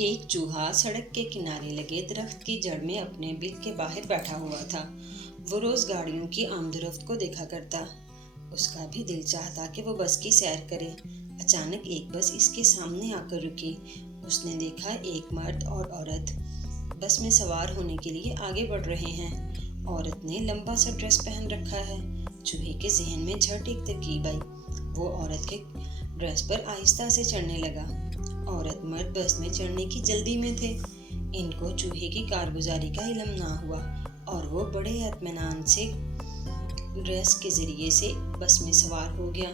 एक चूहा सड़क के किनारे लगे दरख्त की जड़ में अपने बिल के बाहर बैठा हुआ था। वो रोज गाड़ियों की आमदोरफ्त को देखा करता। उसका भी दिल चाहता कि वो बस की सैर करे। अचानक एक बस इसके सामने आकर रुकी। उसने देखा एक मर्द और औरत बस में सवार होने के लिए आगे बढ़ रहे हैं। औरत ने लंबा सा ड्रेस पहन रखा है। चूहे के जहन में झट एक तरकीब आई। वो औरत के ड्रेस पर आहिस्ता से चढ़ने लगा। औरत मर्द बस में चढ़ने की जल्दी में थे। इनको चूहे की कारगुजारी का इल्म ना हुआ और वो बड़े इत्मीनान से ड्रेस के जरिए से बस में सवार हो गया।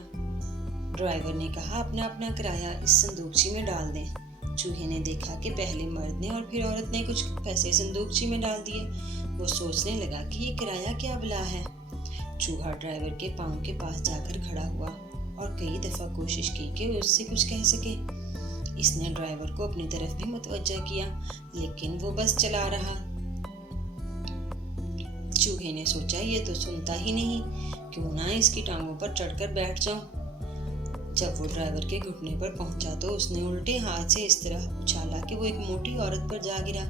ड्राइवर ने कहा, अपना अपना किराया इस संदूकची में डाल दें। चूहे ने देखा कि पहले मर्द ने और फिर औरत ने कुछ पैसे संदूकची में डाल दिए। वो सोचने लगा कि ये किराया क्या बला है। चूहा ड्राइवर के पाँव के पास जाकर खड़ा हुआ और कई दफा कोशिश की कि उससे कुछ कह सके। इसने ड्राइवर को अपनी तरफ भी मुतवज्जा किया, लेकिन वो बस चला रहा। चूहे ने सोचा, ये तो सुनता ही नहीं, क्यों ना इसकी टांगों पर चढ़कर बैठ जाऊं। जब वो ड्राइवर के घुटने पर पहुंचा तो उसने उल्टे हाथ से इस तरह उछाला कि वो एक मोटी औरत पर जा गिरा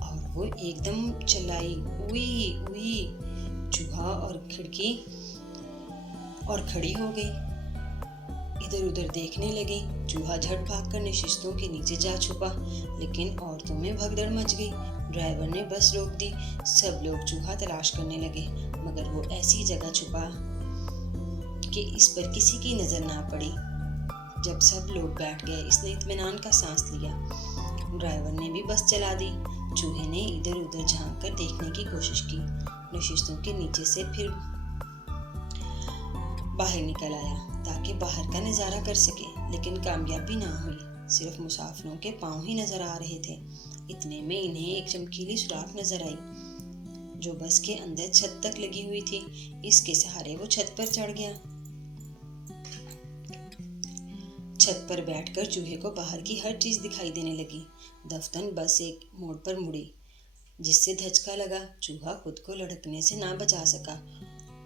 और वो एकदम चिल्लाई, उई उई। चूहा और खिड़की और खड़ी हो गई, इधर उधर देखने लगी। चूहा झट भागकर नशिस्तों के नीचे जा छुपा, लेकिन औरतों में भगदड़ मच गई। ड्राइवर ने बस रोक दी। सब लोग चूहा तलाश करने लगे, मगर वो ऐसी जगह छुपा कि इस पर किसी की नजर ना पड़ी। जब सब लोग बैठ गए, इसने इत्मीनान का सांस लिया। ड्राइवर ने भी बस चला दी। चूहे ने इधर उधर झांक कर देखने की कोशिश की। नशिस्तों के नीचे से फिर बाहर निकल आया ताकि बाहर का नज़ारा कर सके, लेकिन कामयाबी ना हुई। सिर्फ मुसाफिरों के पाँव ही नजर आ रहे थे। इतने में इन्हें एक चमकीली सुराख नजर आई जो बस के अंदर छत तक लगी हुई थी। इसके सहारे वो छत पर चढ़ गया। छत पर बैठकर चूहे को बाहर की हर चीज दिखाई देने लगी। दफ्तन बस एक मोड़ पर मुड़ी, जिससे धचका लगा। चूहा खुद को लड़कने से ना बचा सका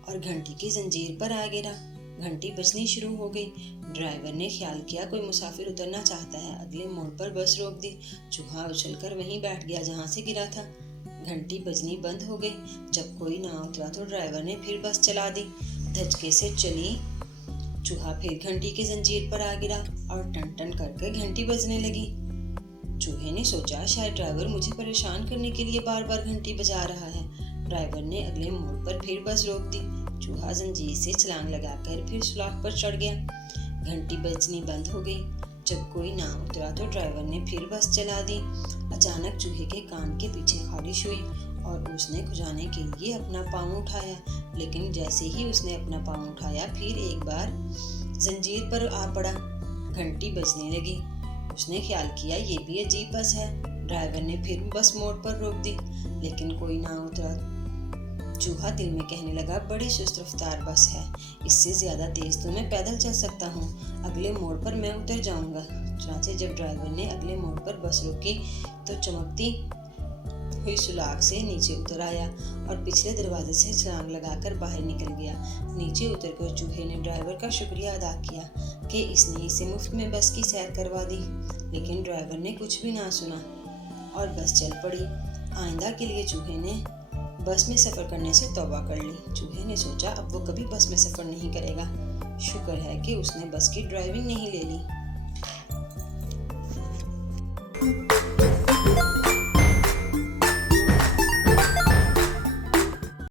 और घंटी की जंजीर पर आ गिरा। घंटी बजनी शुरू हो गई। ड्राइवर ने ख्याल किया कोई मुसाफिर उतरना चाहता है। अगले मोड़ पर बस रोक दी। चूहा उछलकर वहीं बैठ गया जहां से गिरा था। घंटी बजनी बंद हो गई। जब कोई ना उतरा तो ड्राइवर ने फिर बस चला दी। धचके से चली। चूहा फिर घंटी की जंजीर पर आ गिरा और टन टन करके घंटी बजने लगी। चूहे ने सोचा, शायद ड्राइवर मुझे परेशान करने के लिए बार बार घंटी बजा रहा है। ड्राइवर ने अगले मोड़ पर फिर बस रोक दी। चूहा जंजीर से छलांग लगाकर फिर सुलाख पर चढ़ गया। घंटी बजनी बंद हो गई। जब कोई ना उतरा तो ड्राइवर ने फिर बस चला दी। अचानक चूहे के कान के पीछे खारिश हुई और उसने खुजाने के लिए अपना पाँव उठाया, लेकिन जैसे ही उसने अपना पाँव उठाया फिर एक बार जंजीर पर आ पड़ा। घंटी बजने लगी। उसने ख्याल किया, ये भी अजीब बस है। ड्राइवर ने फिर बस मोड़ पर रोक दी, लेकिन कोई ना उतरा। चूहा दिल में कहने लगा, बड़ी सुस्त रफ्तार बस है, इससे ज्यादा तेज तो मैं पैदल चल सकता हूँ। अगले मोड़ पर मैं उतर जाऊंगा। चुनांचे जब ड्राइवर ने अगले मोड़ पर बस रोकी तो चमकती हुई सुलाख से नीचे उतर आया और पिछले दरवाजे से छलांग लगाकर बाहर निकल गया। नीचे उतरकर चूहे ने ड्राइवर का शुक्रिया अदा किया कि इसने इसे मुफ्त में बस की सैर करवा दी, लेकिन ड्राइवर ने कुछ भी ना सुना और बस चल पड़ी। आइंदा के लिए चूहे ने बस में सफ़र करने से तौबा कर ली। चूहे ने सोचा, अब वो कभी बस में सफ़र नहीं करेगा। शुक्र है कि उसने बस की ड्राइविंग नहीं ले ली।